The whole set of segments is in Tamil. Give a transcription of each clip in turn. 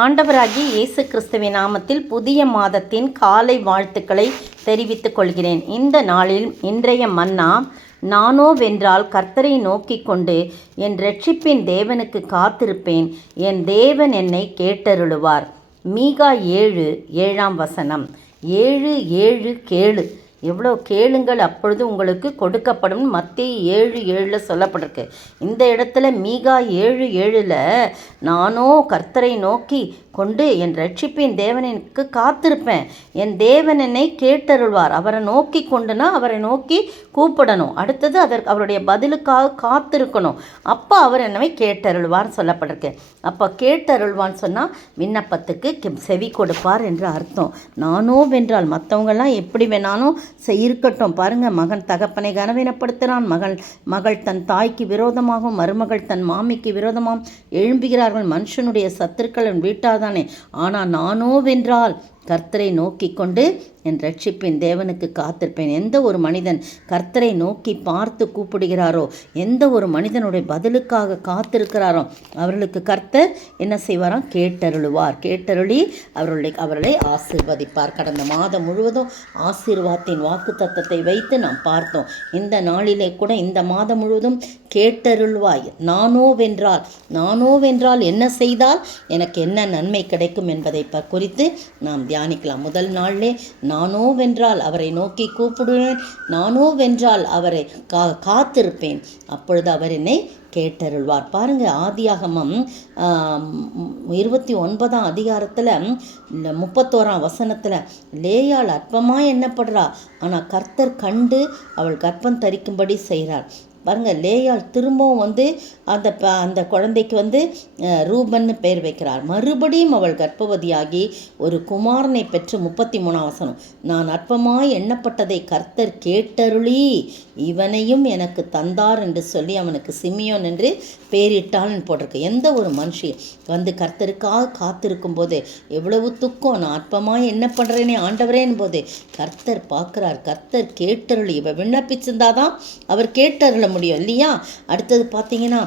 ஆண்டவராகிய இயேசு கிறிஸ்துவின் நாமத்தில் புதிய மாதத்தின் காலை வாழ்த்துக்களை தெரிவித்துக் கொள்கிறேன். இந்த நாளில் இன்றைய மன்னா, நானோவென்றால் கர்த்தரை நோக்கி கொண்டு என் இரட்சிப்பின் தேவனுக்கு காத்திருப்பேன், என் தேவன் என்னை கேட்டருளுவார். மீகா 7:7 7 கேளு, எவ்வளோ கேளுங்கள் அப்பொழுது உங்களுக்கு கொடுக்கப்படும். மத்தேயு 7:7 சொல்லப்பட்டிருக்கு. இந்த இடத்துல மீகா 7:7 நானோ கர்த்தரை நோக்கி கொண்டு என் இரட்சிப்பின் தேவனுக்கு காத்திருப்பேன், என் தேவன் என்னை கேட்டருள்வார். அவரை நோக்கி கொண்டுனா அவரை நோக்கி கூப்பிடணும். அடுத்தது அவருடைய பதிலுக்காக காத்திருக்கணும். அப்போ அவர் என்னை கேட்டருள்வார் சொல்லப்பட்டிருக்கு. அப்போ கேட்டருள்வான்னு சொன்னால் விண்ணப்பத்துக்கு செவி கொடுப்பார் என்று அர்த்தம். நானோவென்றால் மற்றவங்கெல்லாம் எப்படி வேணாலும் இருக்கட்டும். பாருங்கள், மகன் தகப்பனை கனவீனப்படுத்துகிறான், மகள் தன் தாய்க்கு விரோதமாகவும் மருமகள் தன் மாமிக்கு விரோதமாகவும் எழும்புகிறார்கள். மனுஷனுடைய சத்துருக்களின் வீட்டாதானே. ஆனால் நானோவென்றால் கர்த்தரை நோக்கி கொண்டு என் இரட்சிப்பின் தேவனுக்கு காத்திருப்பேன். எந்த ஒரு மனிதன் கர்த்தரை நோக்கி பார்த்து கூப்பிடுகிறாரோ, எந்த ஒரு மனிதனுடைய பதிலுக்காக காத்திருக்கிறாரோ, அவர்களுக்கு கர்த்தர் என்ன செய்வாராம்? கேட்டருளுவார். கேட்டருளி அவர்களை ஆசீர்வதிப்பார். கடந்த மாதம் முழுவதும் ஆசீர்வாதத்தின் வாக்கு தத்தத்தை வைத்து நாம் பார்த்தோம். இந்த நாளிலே கூட இந்த மாதம் முழுவதும் கேட்டருள்வாய். நானோவென்றால் என்ன செய்தால் எனக்கு என்ன நன்மை கிடைக்கும் என்பதை குறித்து நாம் தியானிக்கலாம். முதல் நாளிலே நானோவென்றால் அவரை நோக்கி கூப்பிடுவேன், நானோவென்றால் அவரை காத்திருப்பேன், அப்பொழுது அவர் என்னை கேட்டருள்வார். பாருங்க, ஆதியாகமம் 29 31 லேயாள் அற்பமாக எண்ணப்படுறா. ஆனால் கர்த்தர் கண்டு அவள் கர்ப்பம் தரிக்கும்படி செய்கிறார். பாருங்கள், லேயாள் திரும்பவும் அந்த குழந்தைக்கு ரூபன்னு பெயர் வைக்கிறார். மறுபடியும் அவள் கர்ப்பவதியாகி ஒரு குமாரனை பெற்று 33 நான் அற்பமாய் எண்ணப்பட்டதை கர்த்தர் கேட்டருளி இவனையும் எனக்கு தந்தார் என்று சொல்லி அவனுக்கு சிமியோன் என்று பெயரிட்டாள்னு போட்டிருக்கு. எந்த ஒரு மனுஷி கர்த்தருக்காக காத்திருக்கும் போது எவ்வளவு துக்கம். நான் அற்பமாய் எண்ணப்படுறேனே ஆண்டவரேன் போது கர்த்தர் பார்க்குறார். கர்த்தர் கேட்டருளி இவ விண்ணப்பிச்சிருந்தாதான் அவர் கேட்டருள முடியும் இல்லையா? அடுத்தது பார்த்தீங்கன்னா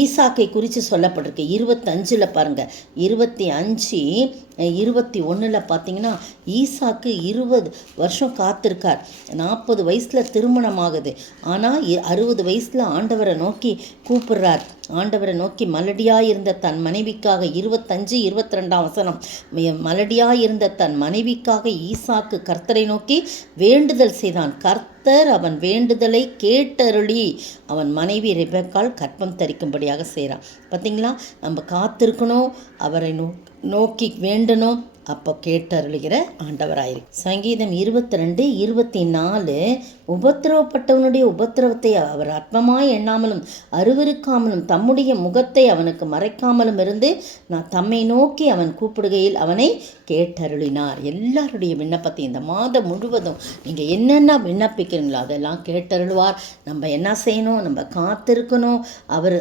ஈசாக்கை குறித்து சொல்லப்பட்டிருக்கு. 25 பாருங்க, 25:21 பார்த்தீங்கன்னா ஈசாக்கு 20 வருஷம் காத்திருக்கார். 40 வயசில் திருமணம் ஆகுது. ஆனால் 60 வயசில் ஆண்டவரை நோக்கி கூப்பிடுறார். ஆண்டவரை நோக்கி மலடியாயிருந்த தன் மனைவிக்காக 25:22 மலடியாயிருந்த தன் மனைவிக்காக ஈசாக்கு கர்த்தரை நோக்கி வேண்டுதல் செய்தான். கர்த்தர் அவன் வேண்டுதலை கேட்டருளி அவன் மனைவி ரெபெக்காள் கர்ப்பம் தரிக்கும்படியாக செய்கிறான். பார்த்தீங்களா? நம்ம காத்திருக்கணும், அவரை நோக்கி வேண்டணும், அப்போ கேட்டருளுகிற ஆண்டவராயிருக்கு. சங்கீதம் 22:24 உபத்திரவப்பட்டவனுடைய உபத்திரவத்தை அவர் அற்பமாய் எண்ணாமலும் அருவருக்காமலும் தம்முடைய முகத்தை அவனுக்கு மறைக்காமலும் இருந்து தம்மை நோக்கி அவன் கூப்பிடுகையில் அவனை கேட்டருளினார். எல்லாருடைய விண்ணப்பத்தை இந்த மாதம் முழுவதும் நீங்கள் என்னென்ன விண்ணப்பிக்கிறீங்களோ அதெல்லாம் கேட்டருளுவார். நம்ம என்ன செய்யணும்? நம்ம காத்திருக்கணும்,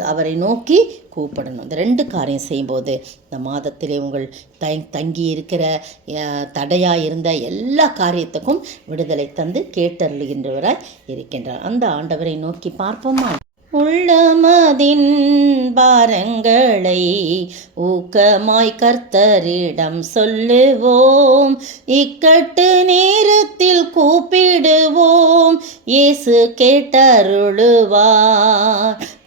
அவரை நோக்கி கூப்பிடணும். இந்த 2 காரியம் செய்யும்போது இந்த மாதத்திலே உங்கள் தங்கி இருக்கிற தடையாக இருந்த எல்லா காரியத்துக்கும் விடுதலை தந்து கேட்டருளுகின்றவராய் இருக்கின்றார். அந்த ஆண்டவரை நோக்கி பார்ப்போமா? உள்ளமதின் பாரங்களை ஊக்கமாய் கர்த்தரிடம் சொல்லுவோம், இக்கட்டு நேரத்தில் கூப்பிடுவோம், இயேசு கேட்டருளுவார்.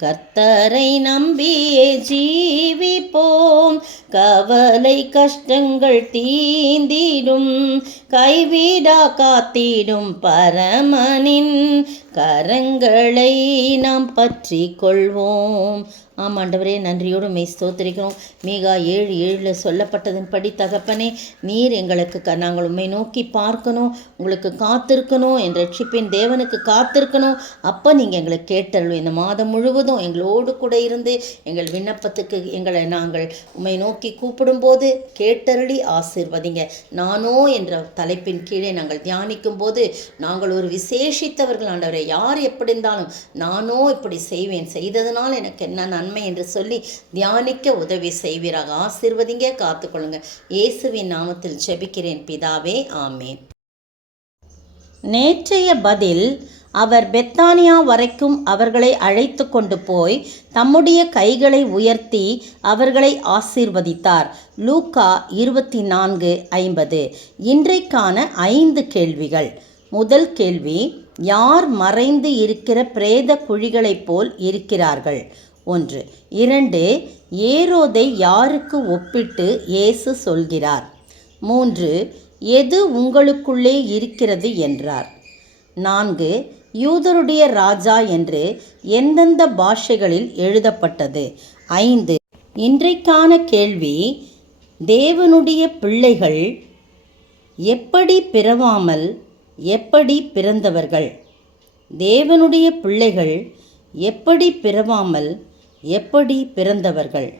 கர்த்தரை நம்பியே ஜீவிப்போம், கவலை கஷ்டங்கள் தீந்திடும், கைவிடா காத்திடும் பரமனின் கரங்களை நாம் பற்றி கொள்வோம். ஆமாண்டவரே, நன்றியோடு மெய் ஸ்தோத்திரிக்கிறோம். மீகா 7:7 சொல்லப்பட்டதன்படி தகப்பனே, நீர் எங்களுக்கு நாங்கள் உண்மை நோக்கி பார்க்கணும், உங்களுக்கு காத்திருக்கணும், என் இரட்சிப்பின் தேவனுக்கு காத்திருக்கணும். அப்போ நீங்கள் எங்களை கேட்டருளும். இந்த மாதம் முழுவதும் எங்களோடு கூட இருந்து எங்கள் விண்ணப்பத்துக்கு நாங்கள் உண்மை நோக்கி கூப்பிடும்போது கேட்டருளி ஆசீர்வதிங்க. நானோ என்ற தலைப்பின் கீழே நாங்கள் தியானிக்கும் போது நாங்கள் ஒரு விசேஷித்தவர்கள் ஆண்டவரே. யார் எப்படி இருந்தாலும் நானோ இப்படி செய்வேன், செய்ததனால் எனக்கு என்ன நன்மை என்று சொல்லி தியானிக்க உதவி செய்வீராக. ஆசீர்வதிங்க, காத்துக்கொள்ளுங்க. இயேசுவின் நாமத்தில் ஜெபிக்கிறேன் பிதாவே, ஆமேன். நேற்றைய பதில் அவர் பெத்தானியா வரைக்கும் அவர்களை அழைத்து கொண்டு போய் தம்முடைய கைகளை உயர்த்தி அவர்களை ஆசீர்வதித்தார். லூக்கா 24:50. இன்றைக்கான 5 கேள்விகள். முதல் கேள்வி, யார் மறைந்து இருக்கிற பிரேத குழிகளைப் போல் இருக்கிறார்கள்? 1. 2. ஏரோதை யாருக்கு ஒப்பிட்டு இயேசு சொல்கிறார்? 3. எது உங்களுக்குள்ளே இருக்கிறது என்றார்? 4. யூதருடைய ராஜா என்று எந்தெந்த பாஷைகளில் எழுதப்பட்டது? 5. இன்றைக்கான கேள்வி, தேவனுடைய பிள்ளைகள் எப்படி பிறவாமல் எப்படி பிறந்தவர்கள்? தேவனுடைய பிள்ளைகள் எப்படி பிறவாமல் எப்படி பிறந்தவர்கள்?